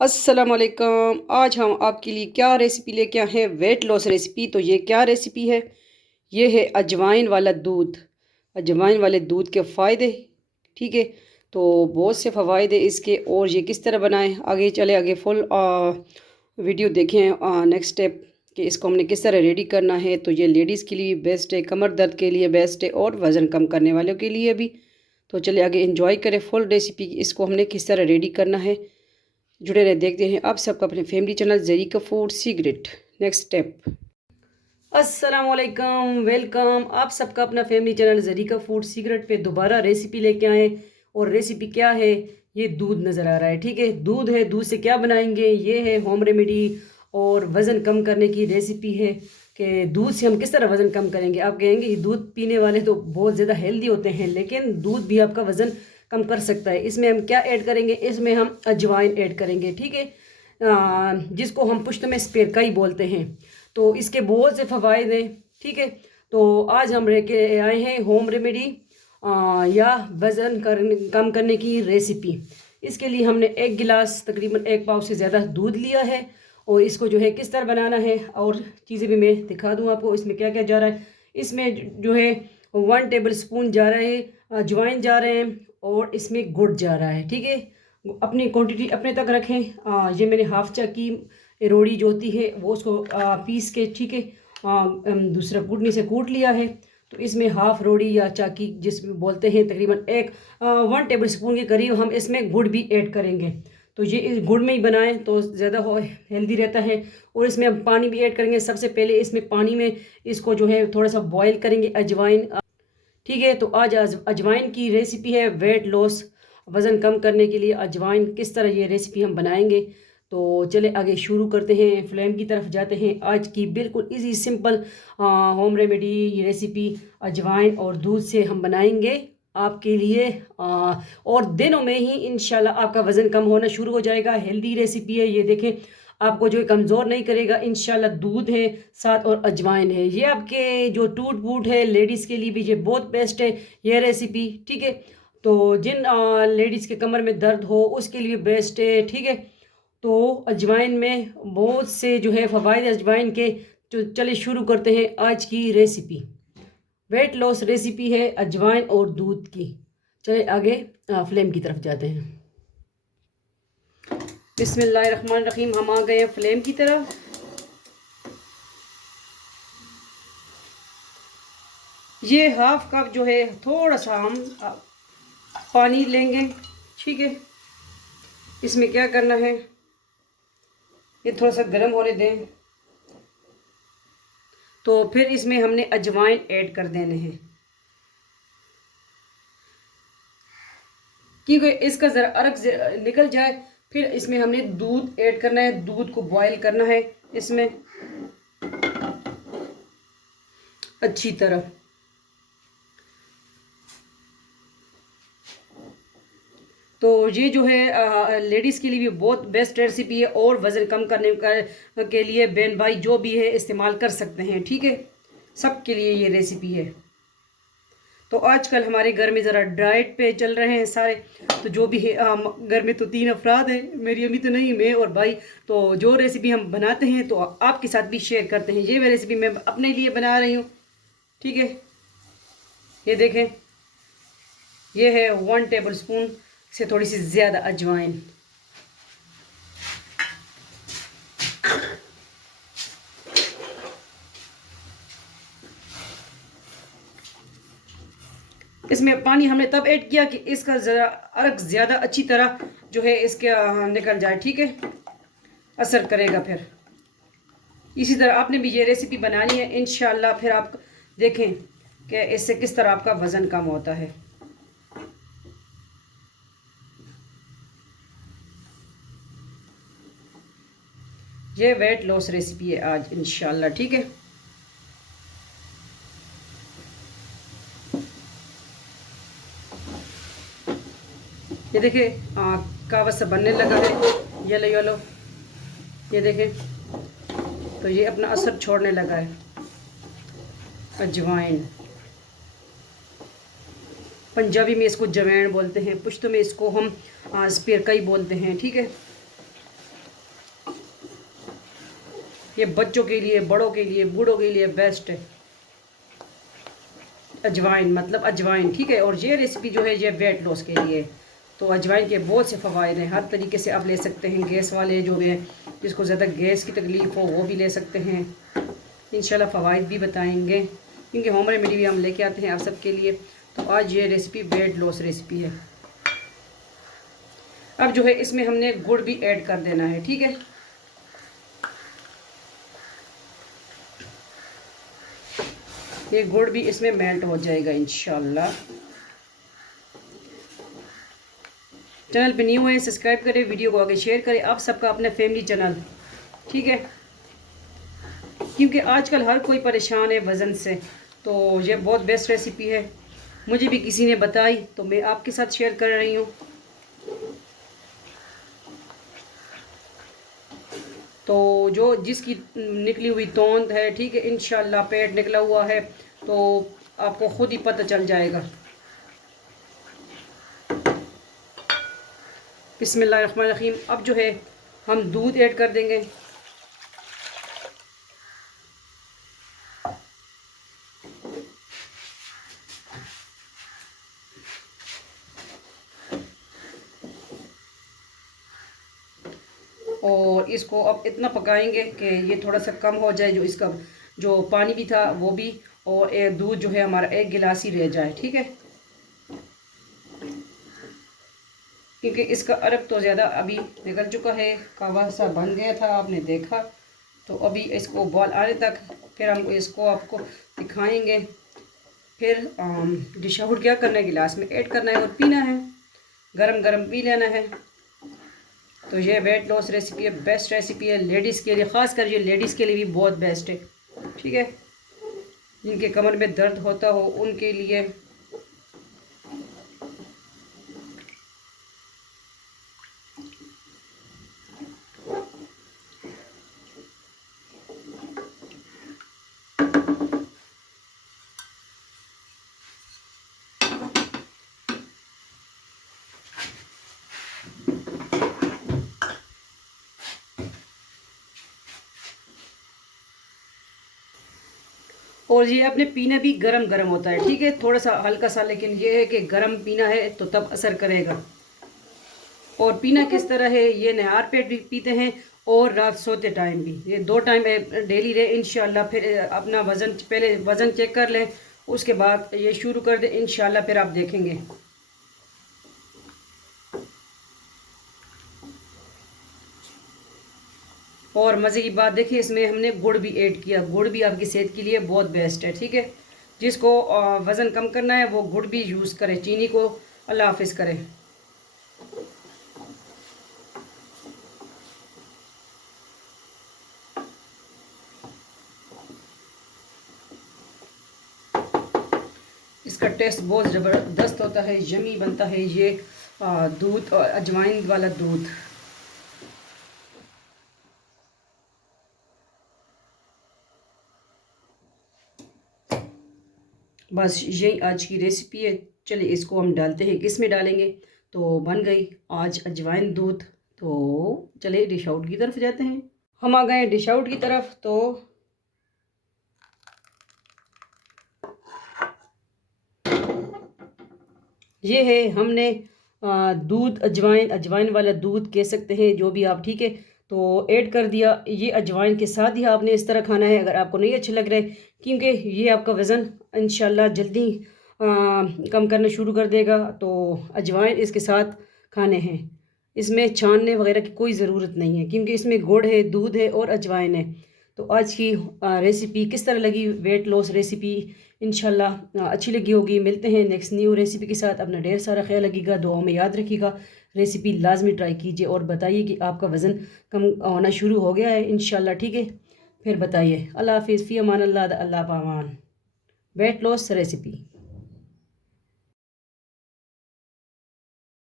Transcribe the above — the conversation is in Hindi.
अस्सलामुअलैकुम। आज हम आपके लिए क्या रेसिपी लेके आए हैं? Wait loss recipe. तो ये क्या रेसिपी है? ये है अजवाइन वाला दूध। अजवाइन वाले दूध के फ़ायदे। ठीक है। तो बहुत से फ़वाइद है इसके। और ये किस तरह बनाएं, आगे चले, आगे फुल वीडियो देखें। नेक्स्ट स्टेप कि इसको हमने किस तरह रेडी करना है। तो ये लेडीज़ के लिए बेस्ट है, कमर दर्द के लिए बेस्ट है और वज़न कम करने वालों के लिए भी। तो चलिए आगे इंजॉय करें फुल रेसिपी, इसको हमने किस तरह रेडी करना है। जुड़े रहे, देखते हैं आप सबका अपने family channel Zarika food secret. Next step. अस्सलाम वालेकुम, वेलकम आप सबका अपना family channel Zarika food secret पे दोबारा रेसिपी लेके आए। और रेसिपी क्या है? ये दूध नज़र आ रहा है। ठीक है, दूध है। दूध से क्या बनाएंगे? ये है होम रेमेडी और वज़न कम करने की रेसिपी है कि दूध से हम किस तरह वज़न कम करेंगे। आप कहेंगे ये दूध पीने वाले तो बहुत ज़्यादा हेल्दी होते हैं, लेकिन दूध भी आपका वज़न कम कर सकता है। इसमें हम क्या ऐड करेंगे? इसमें हम अजवाइन ऐड करेंगे। ठीक है, जिसको हम पुश्त में स्पेरकाई बोलते हैं। तो इसके बहुत से फ़वाइद हैं। ठीक है, तो आज हम लेके आए हैं होम रेमेडी या वज़न कम करने की रेसिपी। इसके लिए हमने एक गिलास तकरीबन एक पाव से ज़्यादा दूध लिया है। और इसको जो है किस तरह बनाना है और चीज़ें भी मैं दिखा दूँ आपको इसमें क्या क्या जा रहा है। इसमें जो है 1 टेबल स्पून जा रहा है अजवाइन जा रहे हैं और इसमें गुड़ जा रहा है। ठीक है, अपनी क्वांटिटी अपने तक रखें। ये मैंने हाफ की रोड़ी जो होती है वो उसको पीस के, ठीक है, दूसरा कूटनी से कूट लिया है। तो इसमें हाफ रोड़ी या चाकी जिसमें बोलते हैं, तकरीबन 1 टेबल स्पून के करीब हम इसमें गुड़ भी ऐड करेंगे। तो ये इस गुड़ में ही बनाएं तो ज़्यादा हेल्दी रहता है। और इसमें हम पानी भी ऐड करेंगे। सबसे पहले इसमें पानी में इसको जो है थोड़ा सा बॉयल करेंगे अजवाइन। ठीक है, तो आज अजवाइन की रेसिपी है वेट लॉस, वज़न कम करने के लिए अजवाइन किस तरह ये रेसिपी हम बनाएंगे। तो चले आगे शुरू करते हैं, फ्लेम की तरफ जाते हैं। आज की बिल्कुल इजी सिंपल होम रेमेडी ये रेसिपी अजवाइन और दूध से हम बनाएंगे आपके लिए। और दिनों में ही इंशाल्लाह आपका वज़न कम होना शुरू हो जाएगा। हेल्दी रेसिपी है ये, देखें आपको जो कमज़ोर नहीं करेगा इंशाल्लाह। दूध है साथ और अजवाइन है। ये आपके जो टूट फूट है लेडीज़ के लिए भी ये बहुत बेस्ट है ये रेसिपी। ठीक है, तो जिन लेडीज़ के कमर में दर्द हो उसके लिए बेस्ट है। ठीक है, तो अजवाइन में बहुत से जो है फ़वाइद अजवाइन के। तो चलिए शुरू करते हैं आज की रेसिपी। वेट लॉस रेसिपी है अजवाइन और दूध की। चलिए आगे फ्लेम की तरफ जाते हैं। बिस्मिल्लाहिर्रहमानिर्रहीम। हम आ गए हैं फ्लेम की तरफ। ये हाफ कप जो है थोड़ा सा हम पानी लेंगे। ठीक है, इसमें क्या करना है, ये थोड़ा सा गर्म होने दें। तो फिर इसमें हमने अजवाइन ऐड कर देने हैं, क्योंकि इसका ज़रा अर्क निकल जाए। फिर इसमें हमने दूध ऐड करना है, दूध को बॉयल करना है इसमें अच्छी तरह। तो ये जो है लेडीज़ के लिए भी बहुत बेस्ट रेसिपी है और वज़न कम करने के लिए बहन भाई जो भी है इस्तेमाल कर सकते हैं। ठीक है, सब के लिए ये रेसिपी है। तो आजकल हमारे घर में ज़रा डाइट पे चल रहे हैं सारे। तो जो भी है घर में तो 3 अफराद हैं, मेरी अम्मी तो नहीं, मैं और भाई। तो जो रेसिपी हम बनाते हैं तो आपके साथ भी शेयर करते हैं। ये रेसिपी मैं अपने लिए बना रही हूँ। ठीक है, ये देखें, ये है 1 टेबल स्पून से थोड़ी सी ज़्यादा अजवाइन। इसमें पानी हमने तब ऐड किया कि इसका ज़रा अर्क ज़्यादा अच्छी तरह जो है इसके निकल जाए। ठीक है, असर करेगा फिर। इसी तरह आपने भी ये रेसिपी बनानी है इंशाल्लाह। फिर आप देखें कि इससे किस तरह आपका वज़न कम होता है। ये वेट लॉस रेसिपी है आज इंशाल्लाह। ठीक है, ये देखिए कावा सा बनने लगा है, येलो येलो। ये देखें, तो ये अपना असर छोड़ने लगा है अजवाइन। पंजाबी में इसको जवैन बोलते हैं, पुश्तो में इसको हम स्पेरकाई बोलते हैं। ठीक है, ये बच्चों के लिए, बड़ों के लिए, बूढ़ों के लिए बेस्ट है। अजवाइन मतलब अजवाइन, ठीक है। और ये रेसिपी जो है ये वेट लॉस के लिए। तो अजवाइन के बहुत से फ़वाइद हैं, हर तरीके से आप ले सकते हैं। गैस वाले जो है, जिसको ज़्यादा गैस की तकलीफ़ हो वो भी ले सकते हैं। इंशाल्लाह फ़वाइद भी बताएंगे, क्योंकि होम रेमेडी भी हम लेके आते हैं आप सबके लिए। तो आज ये रेसिपी वेट लॉस रेसिपी है। अब जो है इसमें हमने गुड़ भी ऐड कर देना है, ठीक है। ये गुड़ भी इसमें मेल्ट हो जाएगा इंशाल्लाह। चैनल पे न्यू है सब्सक्राइब करें, वीडियो को आगे शेयर करें, आप सबका अपना फैमिली चैनल, ठीक है। क्योंकि आजकल हर कोई परेशान है वज़न से, तो ये बहुत बेस्ट रेसिपी है। मुझे भी किसी ने बताई तो मैं आपके साथ शेयर कर रही हूँ। तो जो जिसकी निकली हुई तोंद है, ठीक है, इंशाल्लाह पेट निकला हुआ है तो आपको खुद ही पता चल जाएगा। बिस्मिल्लाहिर्रहमानिर्रहीम। अब जो है हम दूध ऐड कर देंगे। और इसको अब इतना पकाएंगे कि ये थोड़ा सा कम हो जाए, जो इसका जो पानी भी था वो भी, और दूध जो है हमारा 1 गिलास ही रह जाए, ठीक है। क्योंकि इसका अरक तो ज़्यादा अभी निकल चुका है, कावा सा बन गया था, आपने देखा। तो अभी इसको बॉल आने तक फिर हम इसको आपको दिखाएंगे। फिर डिश आउट क्या करना है, गिलास में ऐड करना है और पीना है, गरम गरम पी लेना है। तो ये वेट लॉस रेसिपी है, बेस्ट रेसिपी है लेडीज़ के लिए, ख़ास कर ये लेडीज़ के लिए भी बहुत बेस्ट है, ठीक है। जिनके कमर में दर्द होता हो उनके लिए। और ये अपने पीना भी गरम गरम होता है, ठीक है, थोड़ा सा हल्का सा, लेकिन ये है कि गरम पीना है तो तब असर करेगा। और पीना किस तरह है, ये नहार पेट भी पीते हैं और रात सोते टाइम भी, ये 2 टाइम डेली रहे इंशाल्लाह। फिर अपना वज़न, पहले वज़न चेक कर लें, उसके बाद ये शुरू कर दें इंशाल्लाह, फिर आप देखेंगे। और मज़े की बात देखिए, इसमें हमने गुड़ भी ऐड किया। गुड़ भी आपकी सेहत के लिए बहुत बेस्ट है, ठीक है। जिसको वज़न कम करना है वो गुड़ भी यूज़ करे, चीनी को अल्लाह हाफिज़ करे। इसका टेस्ट बहुत ज़बरदस्त होता है, यमी बनता है ये दूध, अजवाइन वाला दूध। बस यही आज की रेसिपी है। चलिए इसको हम डालते हैं, किस में डालेंगे। तो बन गई आज अजवाइन दूध। तो चलिए डिश आउट की तरफ जाते हैं। हम आ गए डिश आउट की तरफ। तो ये है हमने दूध, अजवाइन, अजवाइन वाला दूध कह सकते हैं जो भी आप, ठीक है। तो ऐड कर दिया। ये अजवाइन के साथ ही आपने इस तरह खाना है, अगर आपको नहीं अच्छा लग रहा है, क्योंकि ये आपका वज़न इंशाल्लाह जल्दी कम करना शुरू कर देगा। तो अजवाइन इसके साथ खाने हैं, इसमें छानने वगैरह की कोई ज़रूरत नहीं है, क्योंकि इसमें गुड़ है, दूध है और अजवाइन है। तो आज की रेसिपी किस तरह लगी, वेट लॉस रेसिपी, इंशाल्लाह अच्छी लगी होगी। मिलते हैं नेक्स्ट न्यू रेसिपी के साथ। अपना ढेर सारा ख्याल रखिएगा, दुआओं में याद रखिएगा। रेसिपी लाजमी ट्राई कीजिए और बताइए कि आपका वज़न कम होना शुरू हो गया है इंशाल्लाह, ठीक है। फिर बताइए। अल्लाह हाफिज़, फ़ी अमान अल्लाह, अल्लाह पामान। Weight loss recipe.